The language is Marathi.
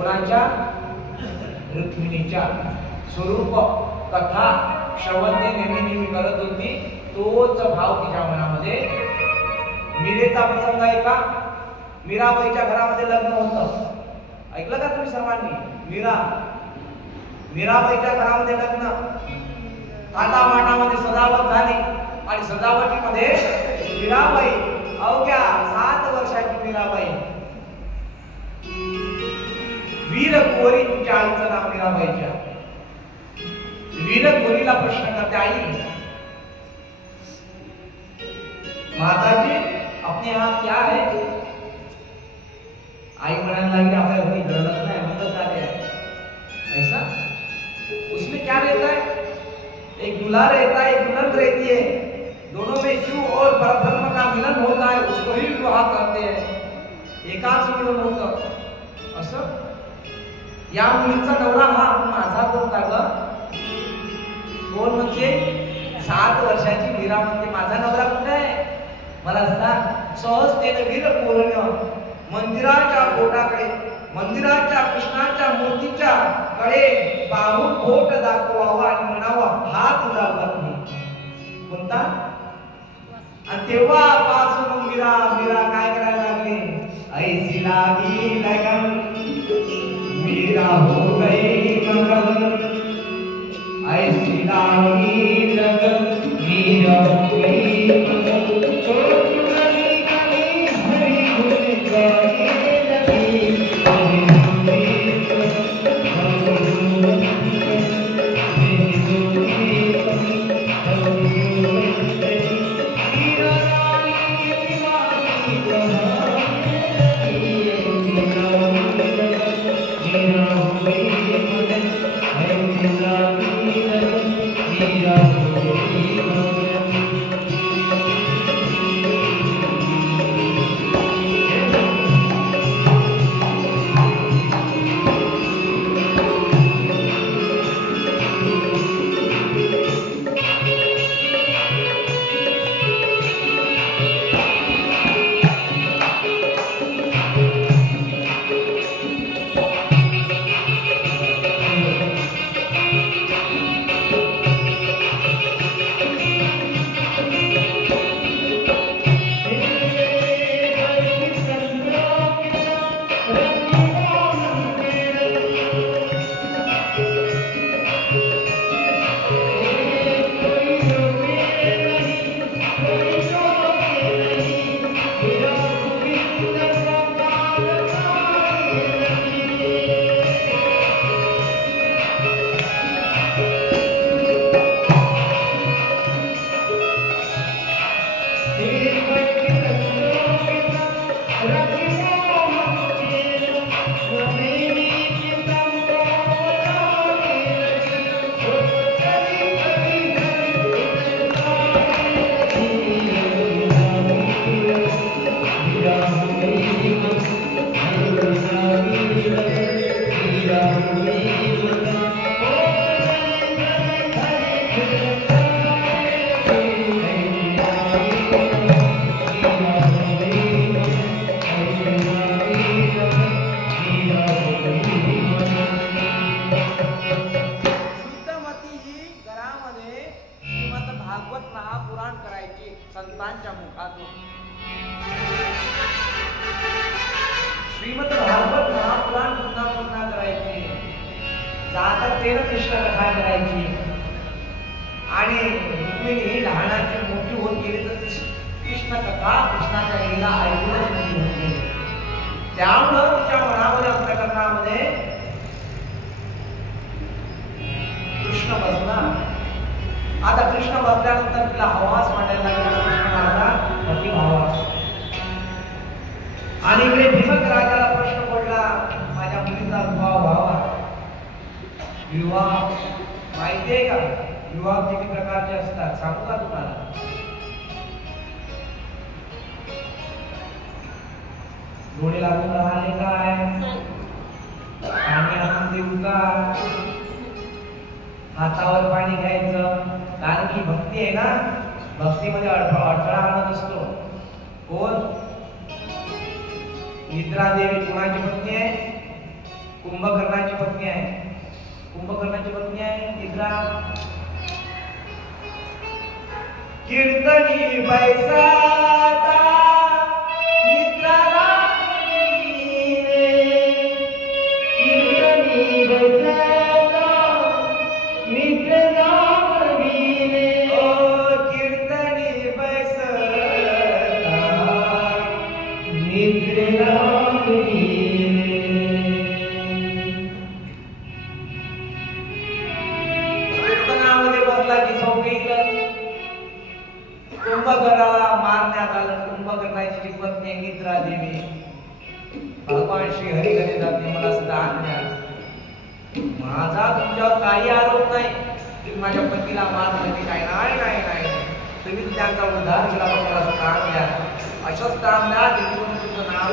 कोणाच्या? रुक्मिणीच्या. स्वरूप कथा श्रवण नेहमी करत होती, तोच भाव तिच्या मनामध्ये. मीरेचा प्रसंग आहे का? मीराबाईच्या घरामध्ये लग्न होतं, ऐकलं का तुम्ही सर्वांनी? मीराबाईच्या घरामध्ये लग्न, थाटामाटामध्ये सजावट झाली आणि सजावटीमध्ये मीराबाई, अवघ्या 7 वर्षाची मीराबाई, वीरकुंवरी, तिच्या आईचं नाव मीराबाईच्या. वीरकुंवरीला प्रश्न करते, आई माताजी अपने यहाँ क्या है? आई म्हणायला लागली, आपल्या घरी घडत नाही, मतलब कार्य है ऐसा. उसमें क्या रहता है? एक दूल्हा रहता है, एक दुल्हन रहती है, दोनों में शिव और परब्रह्म का मिलन होता है, उसको ही विवाह कहते हैं. एकाच मिलन होतं असं. या मुलीचा नवरा हा माझा कोणता ग? कोण म्हणजे? 7 वर्षाची मीरा म्हणते, माझा नवरा कुठे आहे मला सांग. सहजतेने वीरकुंवरीनं मंदिराच्या बोटाकडे, मंदिराच्या कृष्णाच्या मूर्तीच्या कडे पाहून बोट दाखवावा आणि म्हणावा, हा तुझा पत्नी. कोणता? आणि तेव्हापासून मीरा काय करायला लागली? ऐसी लागी लगन मीरा हो गई मगन, ऐसी लागी लगन मीरा हो गई मगन. हातावर पाणी घ्यायचं, कारण की भक्ती आहे ना, भक्तीमध्ये अडथळा आणत असतो. कोण? निद्रा देवी कोणाची पत्नी आहे? कुंभकर्णाची पत्नी आहे. कुंभकर्णाची पत्नी आहे निद्रा. कीर्तनी बैसाता निद्रा लागली रे. कीर्तनी बैसाता निद्रा लागली रे. ओ कीर्तनी बैसाता निद्रा लागली रे. कीर्तनामध्ये बसला की झोपेल. कुंभकर्णाला मारण्यात आलं. कुंभकर्णाची जी पत्नी निद्रा देवी भगवान श्री हरी घरी जाते. मला दान द्या. माझा तुमच्यावर काही आरोप नाही की माझ्या पतीला मारलं की काय. नाही नाही नाही, तुम्ही त्यांचा उद्धार केला, मला स्थान द्या. असं स्थान द्या ज्याच्यावरून तुमचं नाव